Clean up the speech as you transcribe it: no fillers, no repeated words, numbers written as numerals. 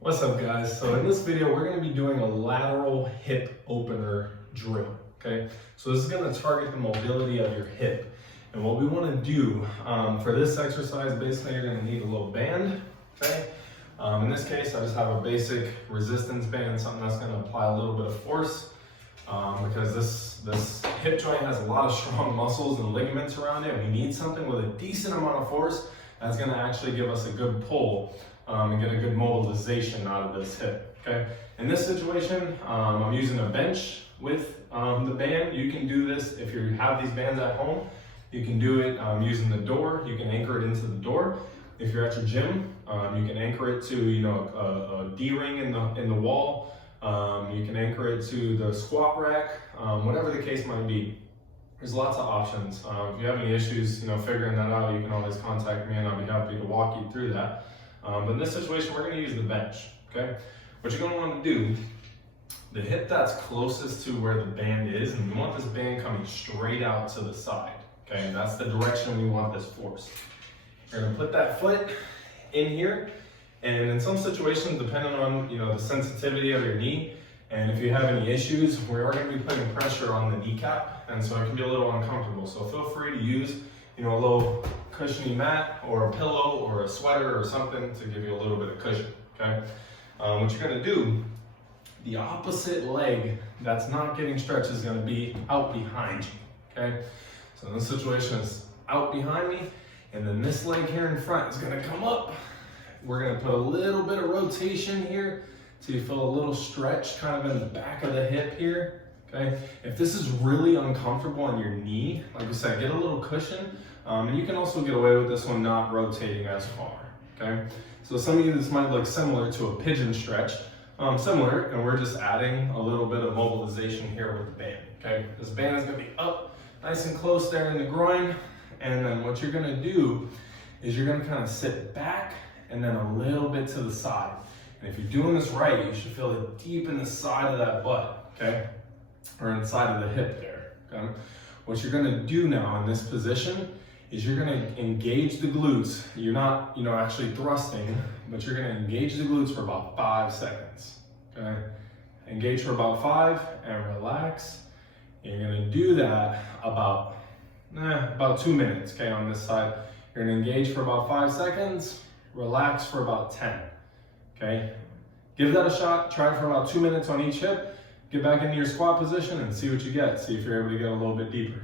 What's up, guys? So in this video, we're going to be doing a lateral hip opener drill, okay? So this is going to target the mobility of your hip. And what we want to do for this exercise, basically you're going to need a little band, okay? In this case, I just have a basic resistance band, something that's going to apply a little bit of force because this hip joint has a lot of strong muscles and ligaments around it. We need something with a decent amount of force that's going to actually give us a good pull and get a good mobilization out of this hip, okay? In this situation, I'm using a bench with the band. You can do this if you have these bands at home. You can do it using the door. You can anchor it into the door. If you're at your gym, you can anchor it to a D-ring in the wall. You can anchor it to the squat rack, whatever the case might be. There's lots of options. If you have any issues, figuring that out, you can always contact me and I'll be happy to walk you through that. But in this situation, we're going to use the bench, okay? What you're going to want to do, the hip that's closest to where the band is, and we want this band coming straight out to the side, okay? And that's the direction we want this force. You're going to put that foot in here, and in some situations, depending on the sensitivity of your knee, and if you have any issues, we are going to be putting pressure on the kneecap, and so it can be a little uncomfortable. So feel free to use a little cushiony mat or a pillow or a sweater or something to give you a little bit of cushion, okay? What you're gonna do, the opposite leg that's not getting stretched is gonna be out behind you, okay? So in this situation, it's out behind me, and then this leg here in front is gonna come up. We're gonna put a little bit of rotation here so you feel a little stretch kind of in the back of the hip here, okay? If this is really uncomfortable on your knee, like I said, get a little cushion. And you can also get away with this one not rotating as far, okay? So some of you, this might look similar to a pigeon stretch, similar, and we're just adding a little bit of mobilization here with the band, okay? This band is gonna be up nice and close there in the groin, and then what you're gonna do is you're gonna kind of sit back and then a little bit to the side. And if you're doing this right, you should feel it deep in the side of that butt, okay? Or inside of the hip there, okay? What you're gonna do now in this position is you're gonna engage the glutes. You're not, actually thrusting, but you're gonna engage the glutes for about 5 seconds, okay? Engage for about 5 and relax. You're gonna do that about 2 minutes, okay, on this side. You're gonna engage for about 5 seconds, relax for about 10, okay? Give that a shot, try it for about 2 minutes on each hip, get back into your squat position and see what you get. See if you're able to get a little bit deeper.